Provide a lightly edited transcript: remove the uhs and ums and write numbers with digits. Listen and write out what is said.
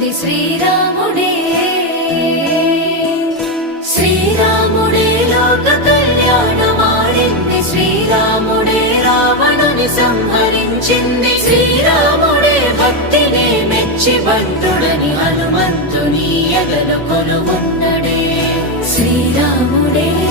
సంహరించింది శ్రీరాముడే. శ్రీరాముడే లోక కళ్యాణమాడింది శ్రీరాముడే, రావణుని సంహరించింది శ్రీరాముడే. భక్తిని మెచ్చి బంటుడని హనుమంతుని ఎదలు కొలువున్నడే శ్రీరాముడే.